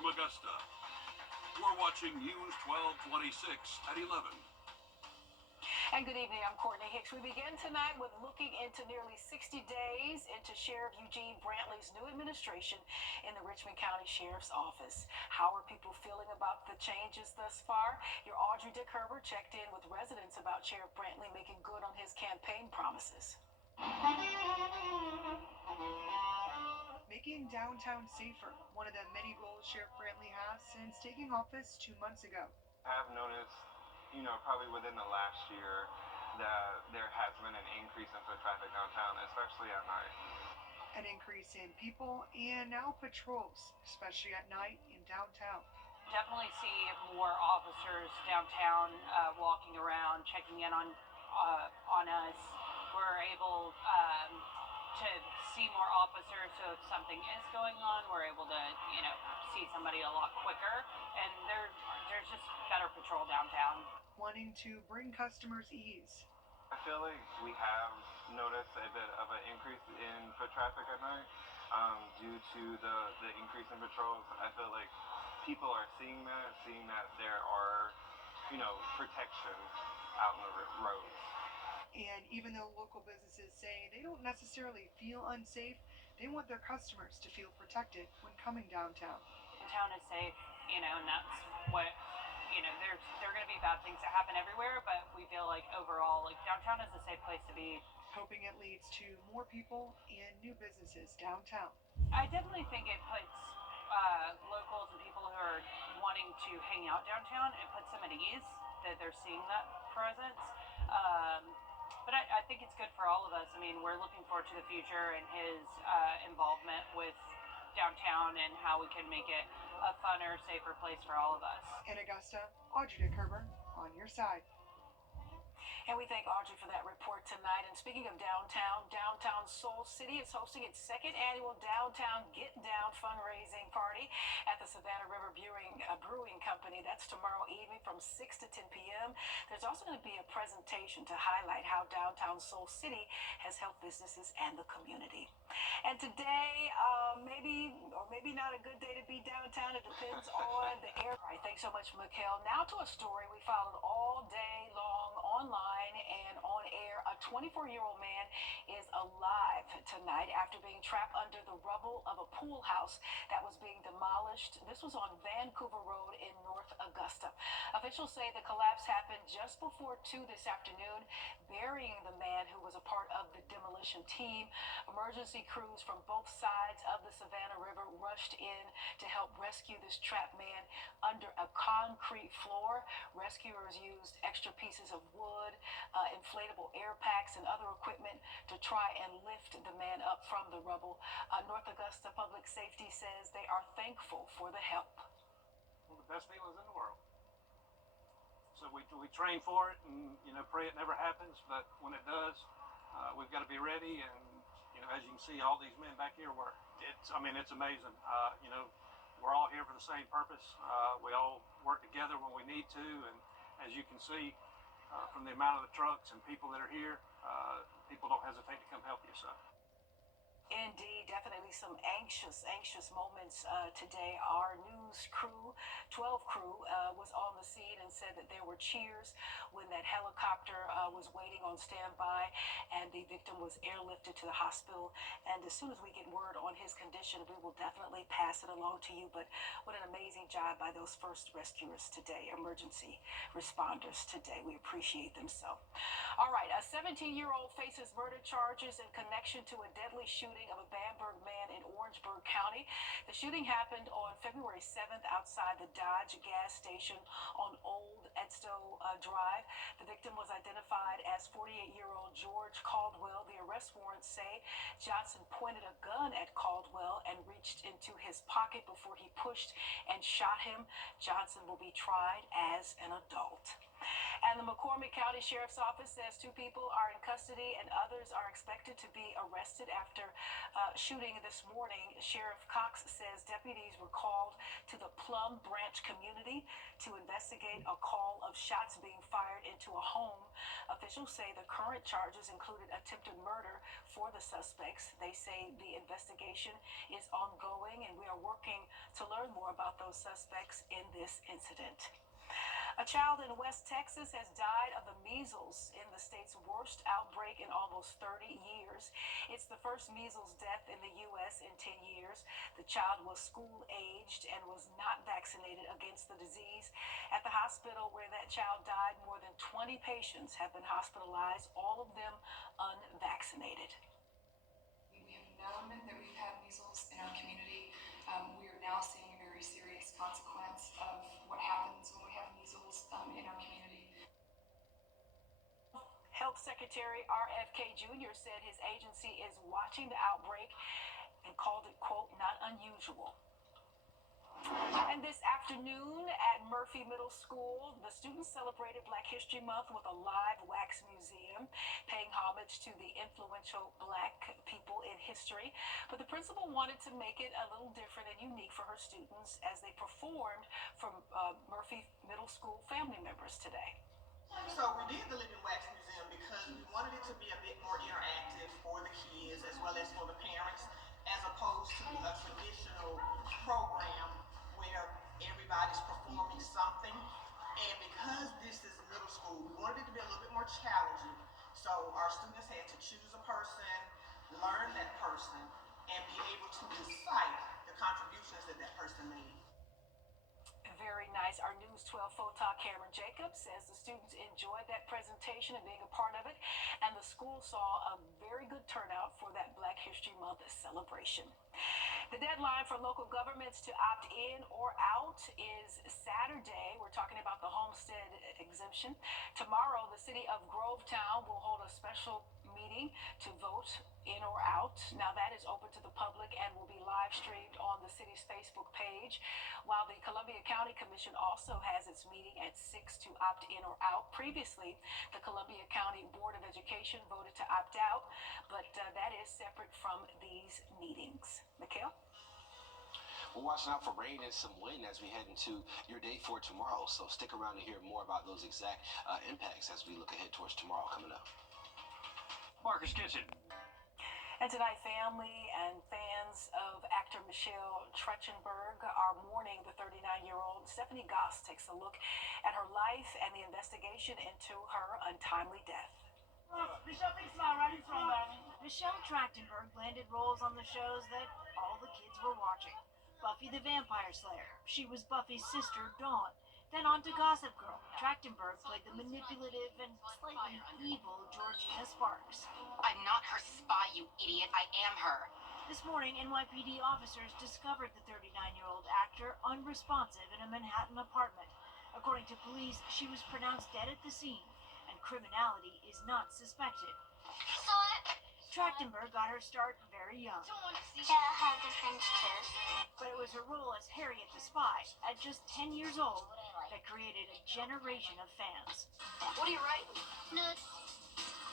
from Augusta. We're watching News 1226 at 11. And good evening, I'm Courtney Hicks. We begin tonight with looking into nearly 60 days into Sheriff Eugene Brantley's new administration in the Richmond County Sheriff's Office. How are people feeling about the changes thus far? Your Audrey Dickerber checked in with residents about Sheriff Brantley making good on his campaign promises. Making downtown safer, one of the many goals Sheriff Brantley has since taking office 2 months ago. I've noticed, probably within the last year that there has been an increase in foot traffic downtown, especially at night. An increase in people and now patrols, especially at night in downtown. Definitely see more officers downtown walking around, checking in on us. We're able to see more officers, so if something is going on, we're able to, see somebody a lot quicker, and there's just better patrol downtown. Wanting to bring customers ease. I feel like we have noticed a bit of an increase in foot traffic at night due to the increase in patrols. I feel like people are seeing that there are, protection out in the roads. And even though local businesses say they don't necessarily feel unsafe, they want their customers to feel protected when coming downtown. Town is safe, and that's what, there are going to be bad things that happen everywhere, but we feel like overall, downtown is a safe place to be. Hoping it leads to more people and new businesses downtown. I definitely think it puts locals and people who are wanting to hang out downtown, it puts them at ease that they're seeing that presence. But I think it's good for all of us. I mean, we're looking forward to the future and his involvement with downtown and how we can make it a funner, safer place for all of us. In Augusta, Audrey Dickerber on your side. And we thank Audrey for that report tonight. And speaking of downtown, downtown Soul City is hosting its second annual Downtown Get Down fundraising party at the Savannah River Brewing Company. That's tomorrow evening from 6 to 10 p.m. There's also going to be a presentation to highlight how downtown Soul City has helped businesses and the community. And today, maybe or maybe not a good day to be downtown. It depends on the air. All right, thanks so much, Mikhail. Now to a story we followed all day long online and on air. A 24-year-old man is alive tonight after being trapped under the rubble of a pool house that was being demolished. This was on Vancouver Road in North Augusta. Officials say the collapse happened just before 2 this afternoon, burying the man who was a part of the demolition team. Emergency crews from both sides of the Savannah River rushed in to help rescue this trapped man under a concrete floor. Rescuers used extra pieces of wood, inflatable air packs, and other equipment to try and lift the man up from the rubble. North Augusta Public Safety says they are thankful for the help. One of the best feelings in the world. So we train for it and, pray it never happens, but when it does, we've got to be ready. And, as you can see, all these men back here it's amazing. We're all here for the same purpose. We all work together when we need to, and as you can see, from the amount of the trucks and people that are here, people don't hesitate to come help you. So. Indeed, definitely some anxious moments today. Our news crew, 12 crew, was on the scene and said that there were cheers when that helicopter was waiting on standby and the victim was airlifted to the hospital. And as soon as we get word on his condition, we will definitely pass it along to you. But what an amazing job by those first rescuers today, emergency responders today. We appreciate them so. All right, a 17-year-old faces murder charges in connection to a deadly shooting of a Bamberg man in Orangeburg County. The shooting happened on February 7th outside the Dodge gas station on Old Edstow Drive. The victim was identified as 48-year-old George Caldwell. The arrest warrants say Johnson pointed a gun at Caldwell and reached into his pocket before he pushed and shot him. Johnson will be tried as an adult. And the McCormick County Sheriff's Office says 2 people are in custody and others are expected to be arrested after shooting this morning. Sheriff Cox says deputies were called to the Plum Branch community to investigate a call of shots being fired into a home. Officials say the current charges included attempted murder for the suspects. They say the investigation is ongoing and we are working to learn more about those suspects in this incident. A child in West Texas has died of the measles in the state's worst outbreak in almost 30 years. It's the first measles death in the U.S. in 10 years. The child was school-aged and was not vaccinated against the disease. At the hospital where that child died, more than 20 patients have been hospitalized, all of them unvaccinated. We have known that we've had measles in our community. We are now seeing a very serious consequence of what happens when we have measles in our community. Health Secretary RFK Jr. said his agency is watching the outbreak and called it, quote, not unusual. And this afternoon at Murphy Middle School, the students celebrated Black History Month with a live wax museum, paying homage to the influential Black people in history. But the principal wanted to make it a little different and unique for her students as they performed for Murphy Middle School family members today. So we did the Living Wax Museum because we wanted it to be a bit more interactive for the kids as well as for the parents, as opposed to a traditional program where everybody's performing something. And because this is middle school, we wanted it to be a little bit more challenging. So our students had to choose a person, learn that person, and be able to recite the contributions that that person made. Very nice. Our News 12 photog Cameron Jacobs says the students enjoyed that presentation and being a part of it, and the school saw a very good turnout for that Black History Month celebration. The deadline for local governments to opt in or out is Saturday. We're talking about the homestead exemption. Tomorrow, the city of Grovetown will hold a special meeting to vote in or out. Now, that is open to the public and will be live streamed on the city's Facebook page, while the Columbia County Commission also has its meeting at 6 to opt in or out. Previously, the Columbia County Board of Education voted to opt out, but that is separate from these meetings. Mikhail? We're watching out for rain and some wind as we head into your day for tomorrow. So stick around to hear more about those exact impacts as we look ahead towards tomorrow coming up. Marcus Kitchen. And tonight, family and fans of actor Michelle Trachtenberg are mourning the 39-year-old. Stephanie Goss takes a look at her life and the investigation into her untimely death. Michelle, take a smile right in front of me. Michelle Trachtenberg landed roles on the shows that all the kids were watching. Buffy the Vampire Slayer. She was Buffy's sister, Dawn. Then on to Gossip Girl. Trachtenberg played the manipulative and slightly evil Georgina Sparks. I'm not her spy, you idiot. I am her. This morning, NYPD officers discovered the 39-year-old actor unresponsive in a Manhattan apartment. According to police, she was pronounced dead at the scene, and criminality is not suspected. Trachtenberg got her start very young. But it was her role as Harriet the Spy, at just 10 years old, that created a generation of fans. What are you writing? Notes.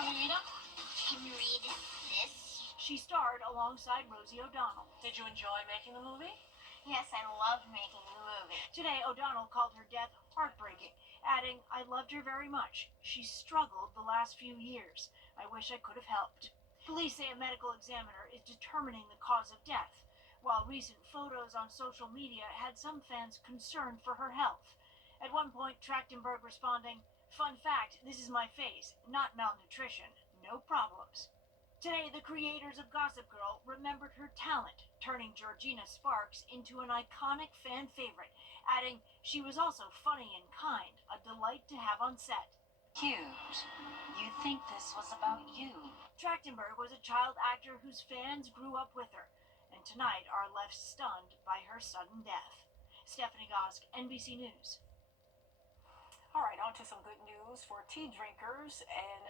Can you read this? She starred alongside Rosie O'Donnell. Did you enjoy making the movie? Yes, I loved making the movie. Today, O'Donnell called her death heartbreaking, adding, "I loved her very much. She struggled the last few years. I wish I could have helped." Police say a medical examiner is determining the cause of death, while recent photos on social media had some fans concerned for her health. At one point, Trachtenberg responding, "Fun fact, this is my face, not malnutrition, no problems." Today, the creators of Gossip Girl remembered her talent, turning Georgina Sparks into an iconic fan favorite, adding, "She was also funny and kind, a delight to have on set." Cute. You think this was about you? Trachtenberg was a child actor whose fans grew up with her, and tonight are left stunned by her sudden death. Stephanie Gosk, NBC News. All right, on to some good news for tea drinkers. And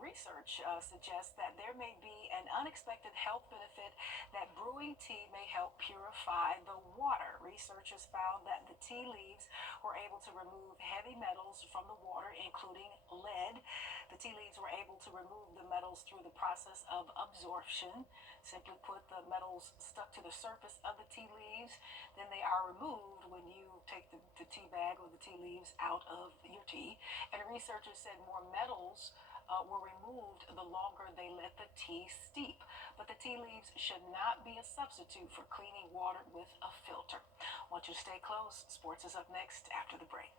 research suggests that there may be an unexpected health benefit that brewing tea may help purify the water. Researchers found that the tea leaves were able to remove heavy metals from the water, including lead. The tea leaves were able to remove the metals through the process of absorption. Simply put, the metals stuck to the surface of the tea leaves. Then they are removed when you take the tea bag or the tea leaves out of your tea. And researchers said more metals were removed the longer they let the tea steep. But the tea leaves should not be a substitute for cleaning water with a filter. Want you to stay close. Sports is up next after the break.